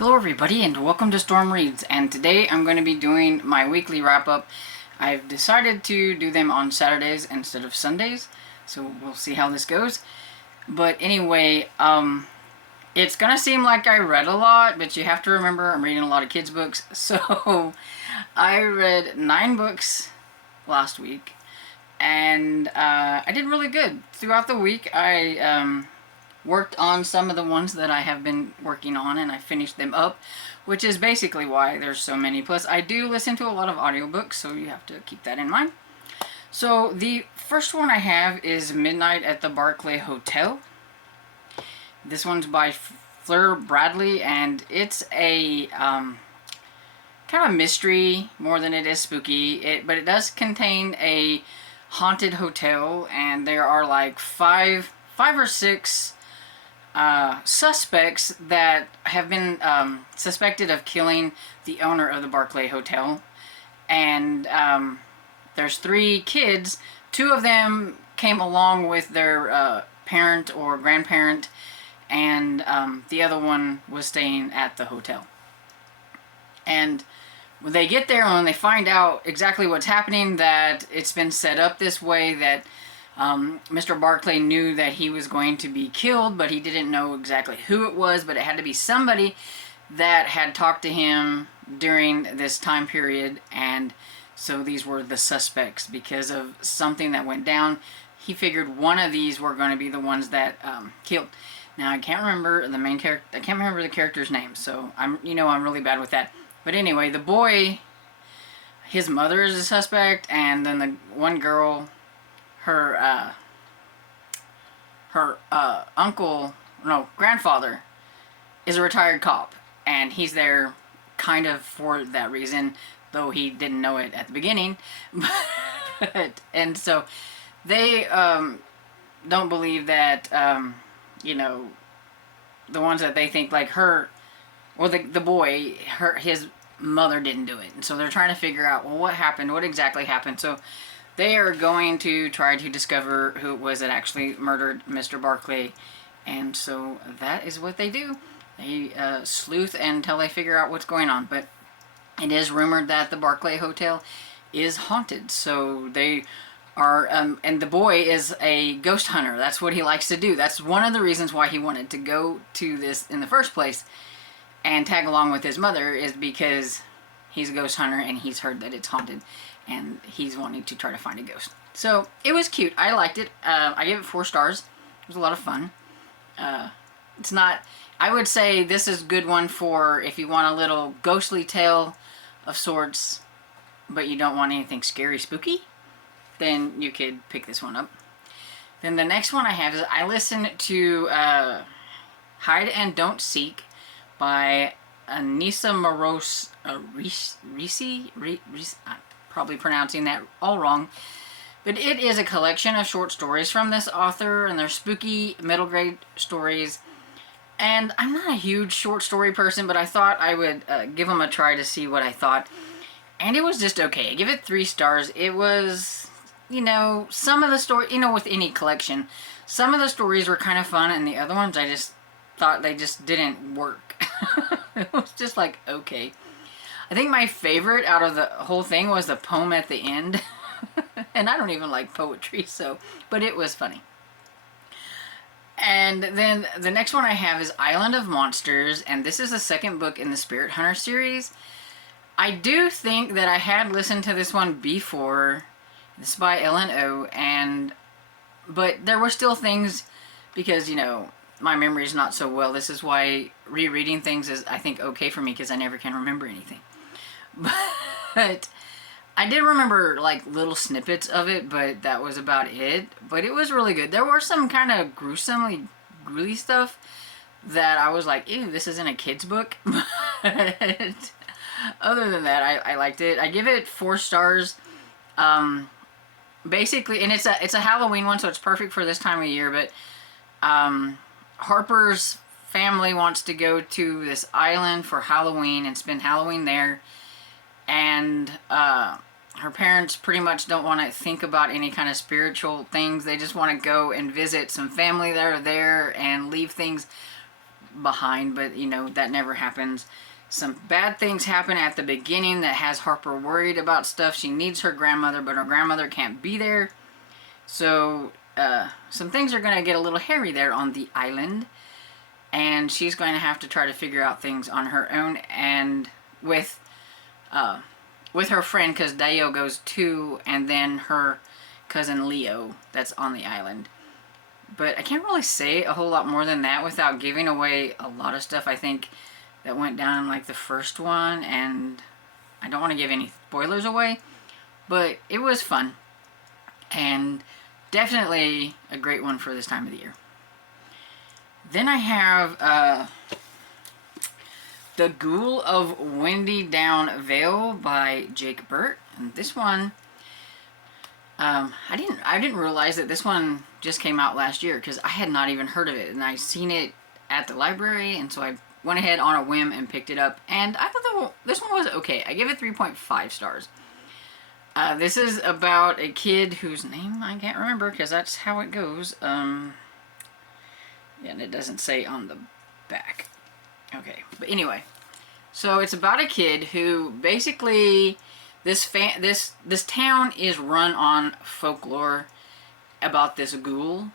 Hello everybody and welcome to Storm Reads, and today I'm going to be doing my weekly wrap-up. I've decided to do them on Saturdays instead of Sundays, so we'll see how this goes. But anyway, it's going to seem like I read a lot, but you have to remember I'm reading a lot of kids' books. So I read 9 books last week, and I did really good. Throughout the week I worked on some of the ones that I have been working on, and I finished them up, which is basically why there's so many. Plus, I do listen to a lot of audiobooks, so you have to keep that in mind. So, the first one I have is Midnight at the Barclay Hotel. This one's by Fleur Bradley, and it's a kind of mystery more than it is spooky. But it does contain a haunted hotel, and there are like five or six suspects that have been suspected of killing the owner of the Barclay Hotel. And there's 3 kids. 2 of them came along with their parent or grandparent, and the other one was staying at the hotel. And when they get there and when they find out exactly what's happening, that it's been set up this way, that Mr. Barclay knew that he was going to be killed, but he didn't know exactly who it was, but it had to be somebody that had talked to him during this time period, and so these were the suspects because of something that went down. He figured one of these were going to be the ones that killed. Now I can't remember the main character. I can't remember the character's name, so I'm really bad with that. But anyway, the boy, his mother is a suspect, and then the one girl, her grandfather is a retired cop, and he's there kind of for that reason, though he didn't know it at the beginning. And so they don't believe that the ones that they think, like her or the boy, his mother didn't do it, and so they're trying to figure out, well, what happened, what exactly happened. So they are going to try to discover who it was that actually murdered Mr. Barclay. And so that is what they do. They sleuth until they figure out what's going on. But it is rumored that the Barclay Hotel is haunted. So they are, and the boy is a ghost hunter. That's what he likes to do. That's one of the reasons why he wanted to go to this in the first place and tag along with his mother, is because he's a ghost hunter and he's heard that it's haunted, and he's wanting to try to find a ghost. So it was cute. I liked it. I gave it 4 stars. It was a lot of fun. It's not, I would say this is a good one for if you want a little ghostly tale of sorts, but you don't want anything scary, spooky, then you could pick this one up. Then the next one I have is, I listened to Hide and Don't Seek by Anissa Morose Risi. I'm probably pronouncing that all wrong. But it is a collection of short stories from this author, and they're spooky middle grade stories. And I'm not a huge short story person, but I thought I would give them a try to see what I thought. And it was just okay. I give it 3 stars. It was, some of the story, with any collection, some of the stories were kind of fun, and the other ones I just thought they just didn't work. It was just like, okay. I think my favorite out of the whole thing was the poem at the end. And I don't even like poetry, but it was funny. And then the next one I have is Island of Monsters, and this is the second book in the Spirit Hunter series. I do think that I had listened to this one before. This is by L&O, but there were still things, because, my memory is not so well. This is why rereading things is, I think, okay for me, because I never can remember anything. But I did remember, like, little snippets of it, but that was about it. But it was really good. There were some kind of gruesomely gruely stuff that I was like, ew, this isn't a kid's book. But other than that, I liked it. I give it 4 stars. Basically, and it's a Halloween one, so it's perfect for this time of year, but Harper's family wants to go to this island for Halloween and spend Halloween there, and her parents pretty much don't want to think about any kind of spiritual things. They just want to go and visit some family that are there and leave things behind, but you know, that never happens. Some bad things happen at the beginning that has Harper worried about stuff. She needs her grandmother, but her grandmother can't be there. So some things are going to get a little hairy there on the island. And she's going to have to try to figure out things on her own and with her friend, because Dayo goes too, and then her cousin Leo that's on the island. But I can't really say a whole lot more than that without giving away a lot of stuff, I think, that went down in like the first one, and I don't want to give any spoilers away, but it was fun and definitely a great one for this time of the year. Then I have The Ghoul of Windy Down Vale by Jake Burt, and this one I didn't realize that this one just came out last year, because I had not even heard of it, and I seen it at the library, and so I went ahead on a whim and picked it up, and I thought this one was okay. I give it 3.5 stars. This is about a kid whose name I can't remember, because that's how it goes. Yeah, and it doesn't say on the back. Okay, but anyway, so it's about a kid who basically this town is run on folklore about this ghoul,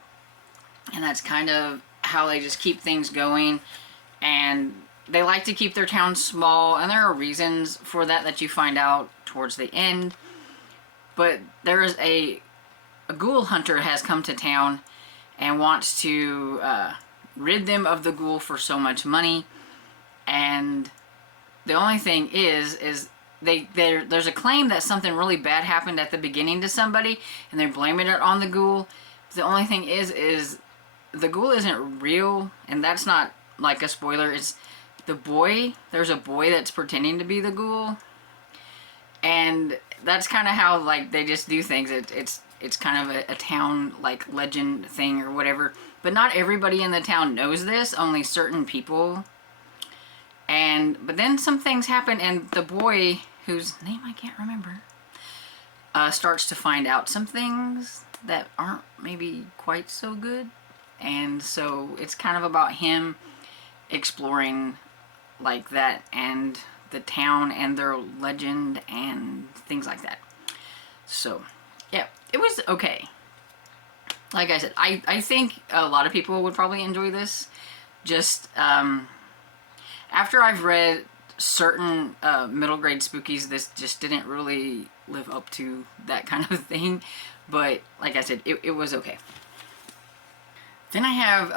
and that's kind of how they just keep things going. And they like to keep their town small, and there are reasons for that you find out towards the end. But there is a ghoul hunter has come to town and wants to rid them of the ghoul for so much money. And the only thing is there's a claim that something really bad happened at the beginning to somebody, and they're blaming it on the ghoul. The only thing is the ghoul isn't real, and that's not like a spoiler. It's the boy. There's a boy that's pretending to be the ghoul, and that's kind of how like they just do things. It's kind of a town like legend thing or whatever. But not everybody in the town knows this. Only certain people. But then some things happen, and the boy, whose name I can't remember, starts to find out some things that aren't maybe quite so good. And so it's kind of about him exploring like that, and the town and their legend and things like that. So yeah, it was okay. Like I said, I think a lot of people would probably enjoy this. Just after I've read certain middle grade spookies, this just didn't really live up to that kind of thing. But like I said, it was okay. Then I have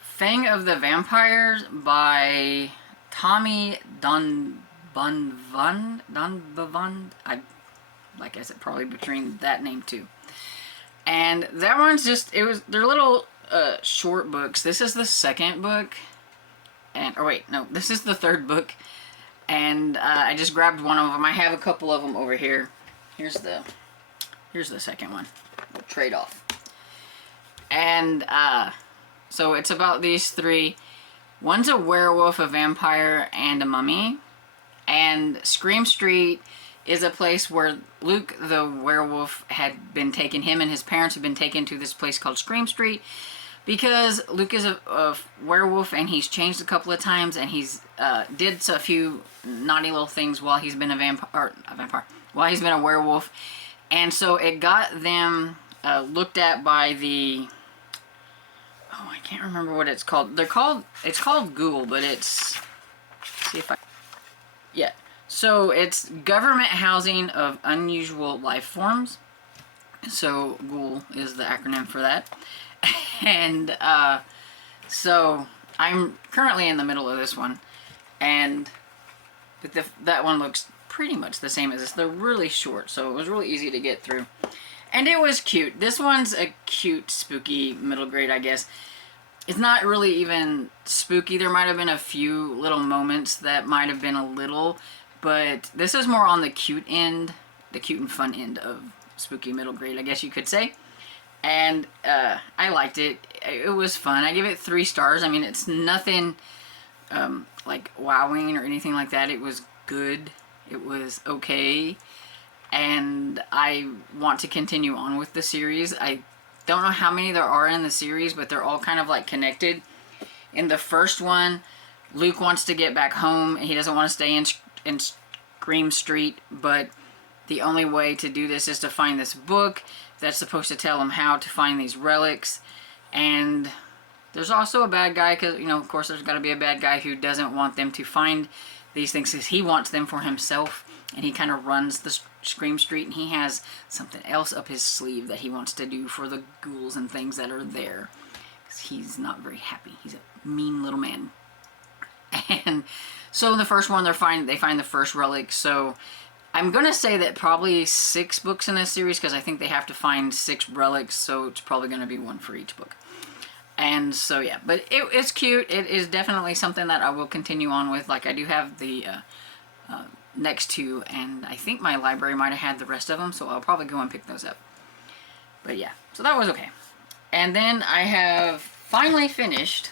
Fang of the Vampires by Tommy Donbavand. I, like I said, probably butchering that name too. And that one's just, they're little short books. This is the second book. This is the third book. And I just grabbed one of them. I have a couple of them over here. Here's the second one. We'll trade off. And so it's about these three. One's a werewolf, a vampire, and a mummy. And Scream Street is a place where Luke the werewolf had been taken. Him and his parents had been taken to this place called Scream Street because Luke is a werewolf, and he's changed a couple of times, and he's did a few naughty little things while he's been while he's been a werewolf. And so it got them looked at by the, I can't remember what it's called. It's called Ghoul, but it's, see if I, yeah. So it's Government Housing of Unusual Life Forms. So Ghoul is the acronym for that. And so I'm currently in the middle of this one, but that one looks pretty much the same as this. They're really short, so it was really easy to get through. And it was cute. This one's a cute, spooky middle grade, I guess. It's not really even spooky. There might have been a few little moments that might have been a little, but this is more on the cute end, the cute and fun end of spooky middle grade, I guess you could say. And I liked it. It was fun. I give it 3 stars. I mean, it's nothing like wowing or anything like that. It was good. It was okay. And I want to continue on with the series. I don't know how many there are in the series, but they're all kind of like connected In the first one, Luke wants to get back home. He doesn't want to stay in Scream Street, but the only way to do this is to find this book that's supposed to tell him how to find these relics. And there's also a bad guy, because, you know, of course there's got to be a bad guy who doesn't want them to find these things because he wants them for himself. And he kind of runs the Scream Street, and he has something else up his sleeve that he wants to do for the ghouls and things that are there. Because he's not very happy. He's a mean little man. And so in the first one, they find the first relic. So I'm going to say that probably 6 books in this series, because I think they have to find 6 relics, so it's probably going to be one for each book. And so, yeah, but it's cute. It is definitely something that I will continue on with. Like, I do have the next 2, and I think my library might have had the rest of them, so I'll probably go and pick those up. But yeah, so that was okay. And then I have finally finished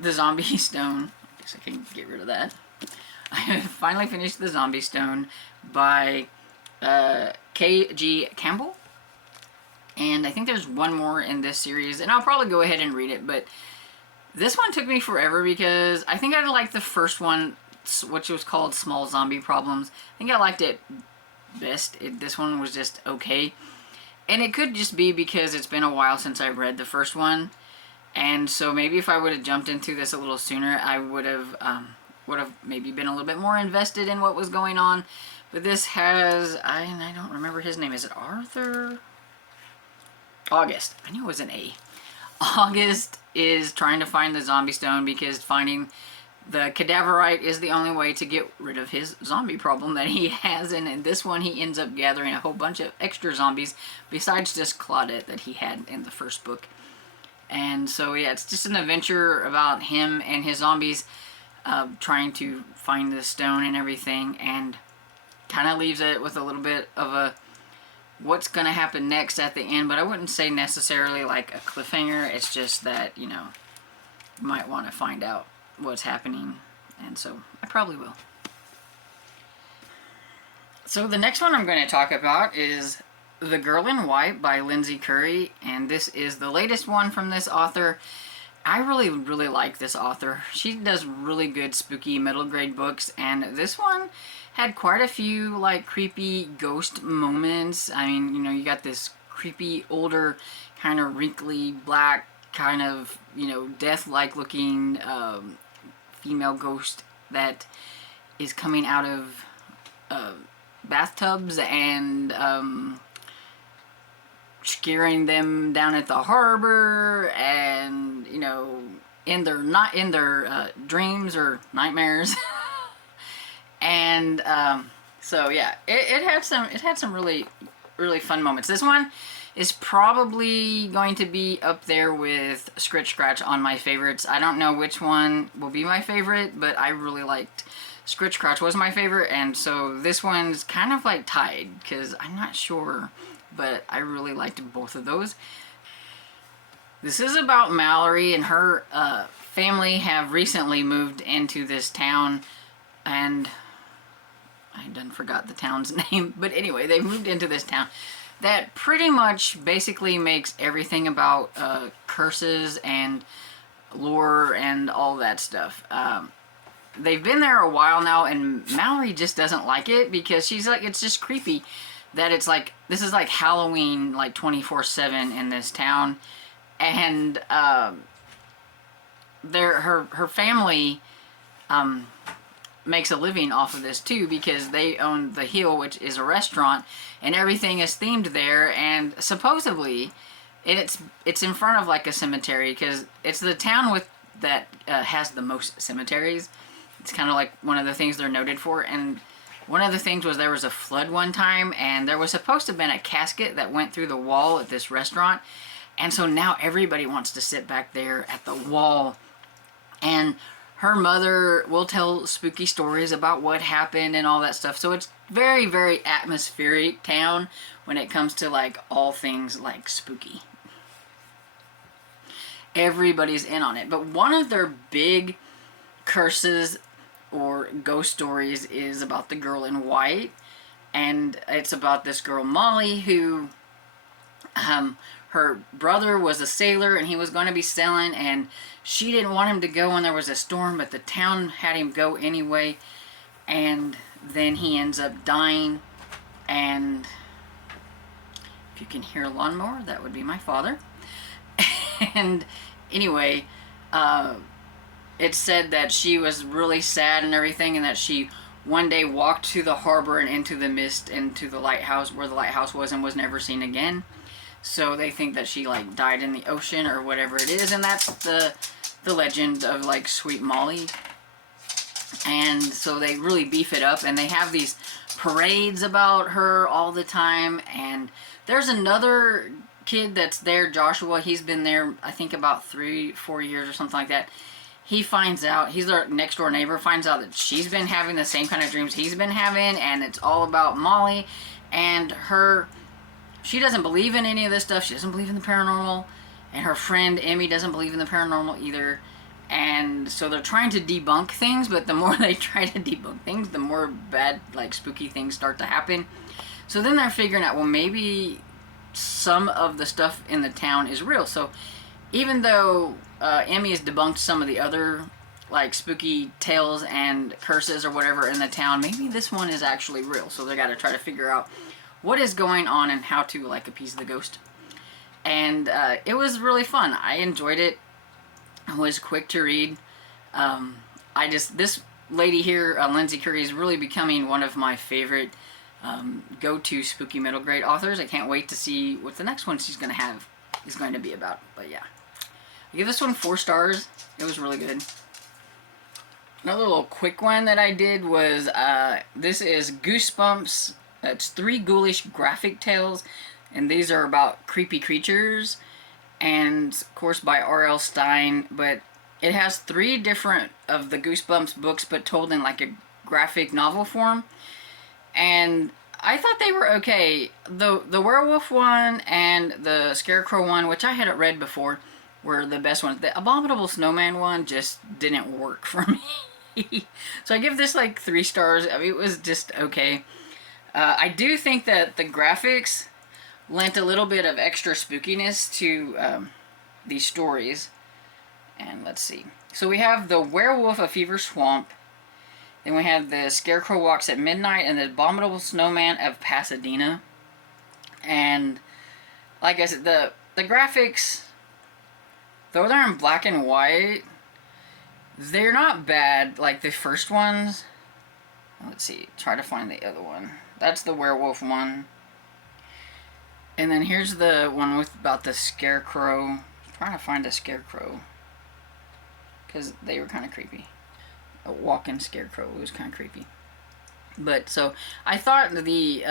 the Zombie Stone. I guess I can get rid of that. I have finally finished the Zombie Stone by K.G. Campbell. And I think there's one more in this series, and I'll probably go ahead and read it, but this one took me forever because I think I liked the first one, which was called Small Zombie Problems. I think I liked it best. This one was just okay. And it could just be because it's been a while since I read the first one. And so maybe if I would have jumped into this a little sooner, I would have maybe been a little bit more invested in what was going on. But this has, I don't remember his name. Is it Arthur? August. I knew it was an A. August is trying to find the Zombie Stone because finding the cadaverite is the only way to get rid of his zombie problem that he has. And in this one, he ends up gathering a whole bunch of extra zombies besides just Claudette that he had in the first book. And so, yeah, it's just an adventure about him and his zombies trying to find the stone and everything, and kind of leaves it with a little bit of a what's going to happen next at the end. But I wouldn't say necessarily like a cliffhanger. It's just that, you know, you might want to find out what's happening, and so I probably will. So the next one I'm going to talk about is The Girl in White by Lindsay Curry, and this is the latest one from this author. I really like this author. She does really good spooky middle grade books, and this one had quite a few like creepy ghost moments. I mean, you know, you got this creepy older kind of wrinkly black kind of, you know, death-like looking female ghost that is coming out of bathtubs and scaring them down at the harbor, and, you know, in their dreams or nightmares. And so yeah, it had some really fun moments. This one is probably going to be up there with Scritch Scratch on my favorites. I don't know which one will be my favorite, but I really liked Scritch Scratch was my favorite, and so this one's kind of like tied because I'm not sure, but I really liked both of those. This is about Mallory, and her family have recently moved into this town, and I done forgot the town's name, but anyway, they moved into this town that pretty much basically makes everything about curses and lore and all that stuff. They've been there a while now, and Mallory just doesn't like it because she's like, it's just creepy that it's like, this is like Halloween like 24/7 in this town. And her family makes a living off of this too, because they own the Hill, which is a restaurant, and everything is themed there. And supposedly it's in front of like a cemetery, because it's the town with that has the most cemeteries. It's kind of like one of the things they're noted for. And one of the things was there was a flood one time, and there was supposed to have been a casket that went through the wall at this restaurant, and so now everybody wants to sit back there at the wall. And her mother will tell spooky stories about what happened and all that stuff. So it's very, very atmospheric town when it comes to like all things like spooky. Everybody's in on it. But one of their big curses or ghost stories is about the Girl in White. And it's about this girl, Molly, who her brother was a sailor and he was going to be sailing, and she didn't want him to go when there was a storm, but the town had him go anyway, and then he ends up dying. And if you can hear a lawnmower, that would be my father. And anyway, it said that she was really sad and everything, and that she one day walked to the harbor and into the mist and to the lighthouse, where the lighthouse was, and was never seen again. So they think that she like died in the ocean or whatever it is, and that's the legend of like Sweet Molly. And so they really beef it up, and they have these parades about her all the time. And there's another kid that's there, Joshua. He's been there, I think, about 3-4 years or something like that. He finds out, he's their next door neighbor, finds out that she's been having the same kind of dreams he's been having, and it's all about Molly and her. She doesn't believe in any of this stuff. She doesn't believe in the paranormal, and her friend Emmy doesn't believe in the paranormal either. And so they're trying to debunk things, but the more they try to debunk things, the more bad, like, spooky things start to happen. So then they're figuring out, well, maybe some of the stuff in the town is real. So even though Emmy has debunked some of the other, like, spooky tales and curses or whatever in the town, maybe this one is actually real. So they got to try to figure out what is going on and how to, like, appease the ghost. And it was really fun. I enjoyed it. It was quick to read. This lady here, Lindsay Curry, is really becoming one of my favorite go-to spooky middle grade authors. I can't wait to see what the next one she's going to have is going to be about. But yeah, I give this one 4 stars. It was really good. Another little quick one that I did was, this is Goosebumps. It's 3 ghoulish graphic tales, and these are about creepy creatures, and of course by R.L. Stine. But it has 3 different of the Goosebumps books, but told in like a graphic novel form, and I thought they were okay. The werewolf one and the scarecrow one, which I hadn't read before, were the best ones. The Abominable Snowman one just didn't work for me. So I give this like 3 stars. I mean, it was just okay. I do think that the graphics lent a little bit of extra spookiness to these stories. And let's see. So we have the Werewolf of Fever Swamp. Then we have the Scarecrow Walks at Midnight and the Abominable Snowman of Pasadena. And like I said, the graphics, though they're in black and white, they're not bad like the first ones. Let's see, try to find the other one. That's the werewolf one. And then here's the one with about the scarecrow. I'm trying to find a scarecrow, because they were kind of creepy. A walking scarecrow was kind of creepy. But so I thought the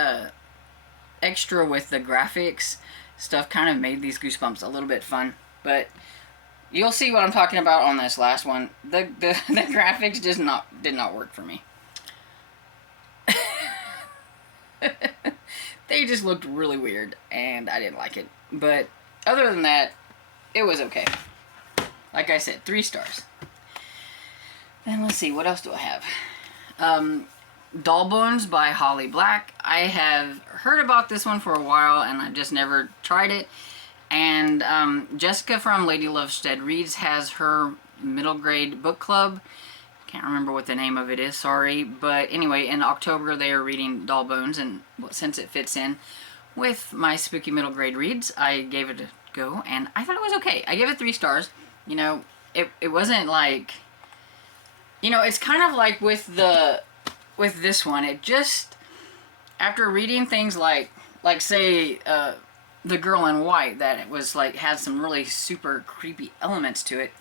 extra with the graphics stuff kind of made these Goosebumps a little bit fun. But you'll see what I'm talking about on this last one. The graphics did not work for me. They just looked really weird, and I didn't like it. But other than that, it was okay. Like I said, 3 stars. And let's see, what else do I have? Doll Bones by Holly Black. I have heard about this one for a while, and I've just never tried it. And Jessica from Lady Lovestead Reads has her middle grade book club. Can't remember what the name of it is, sorry. But anyway, in October they are reading Doll Bones, and since it fits in with my spooky middle grade reads, I gave it a go, and I thought it was okay. I gave it 3 stars. You know, it wasn't like, you know, it's kind of like with this one. It just, after reading things like say, The Girl in White, that it was like, had some really super creepy elements to it.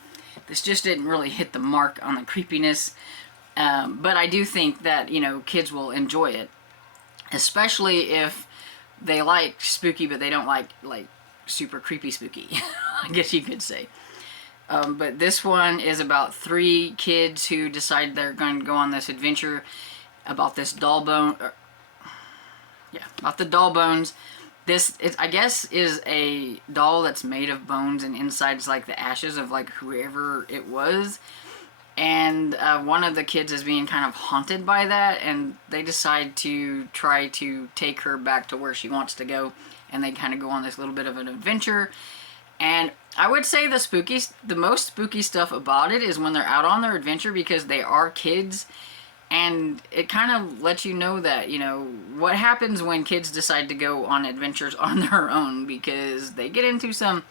This just didn't really hit the mark on the creepiness. But I do think that, you know, kids will enjoy it. Especially if they like spooky, but they don't like super creepy spooky. I guess you could say. But this one is about 3 kids who decide they're going to go on this adventure about this doll bone. About the doll bones. This, I guess, is a doll that's made of bones, and inside's like the ashes of like whoever it was. And one of the kids is being kind of haunted by that, and they decide to try to take her back to where she wants to go and they kind of go on this little bit of an adventure. And I would say the most spooky stuff about it is when they're out on their adventure, because they are kids, and it kind of lets you know that, you know, what happens when kids decide to go on adventures on their own, because they get into some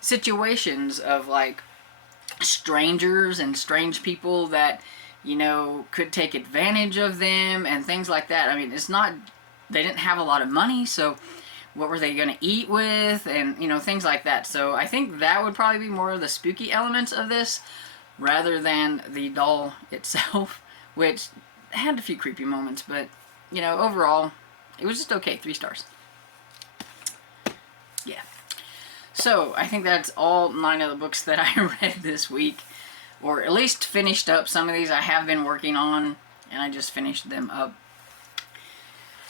situations of like strangers and strange people that, you know, could take advantage of them and things like that. I mean, it's not, they didn't have a lot of money, so what were they going to eat with, and, you know, things like that. So I think that would probably be more of the spooky elements of this rather than the doll itself, which had a few creepy moments, but, you know, overall, it was just okay. 3 stars. Yeah. So, I think that's all 9 of the books that I read this week, or at least finished up. Some of these I have been working on, and I just finished them up.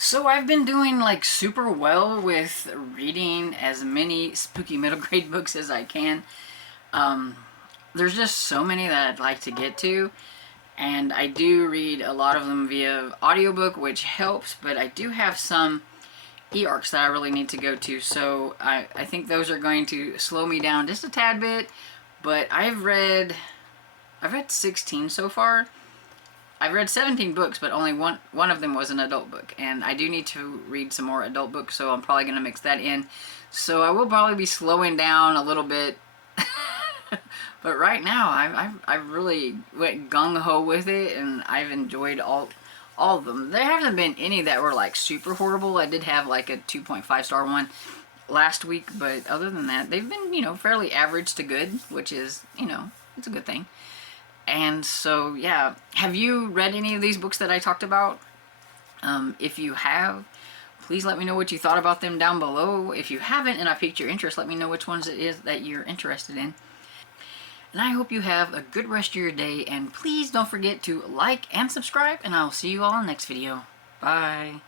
So I've been doing like super well with reading as many spooky middle grade books as I can. There's just so many that I'd like to get to, and I do read a lot of them via audiobook, which helps, but I do have some e-arcs that I really need to go to, so I think those are going to slow me down just a tad bit. But I've read 16 so far. I've read 17 books, but only one of them was an adult book, and I do need to read some more adult books, so I'm probably going to mix that in. So I will probably be slowing down a little bit, but right now I've really went gung-ho with it, and I've enjoyed all of them. There haven't been any that were like super horrible. I did have like a 2.5 star one last week, but other than that, they've been, you know, fairly average to good, which is, you know, it's a good thing. And so, yeah, have you read any of these books that I talked about? If you have, please let me know what you thought about them down below. If you haven't and I piqued your interest, let me know which ones it is that you're interested in. And I hope you have a good rest of your day, and please don't forget to like and subscribe, and I'll see you all in the next video. Bye.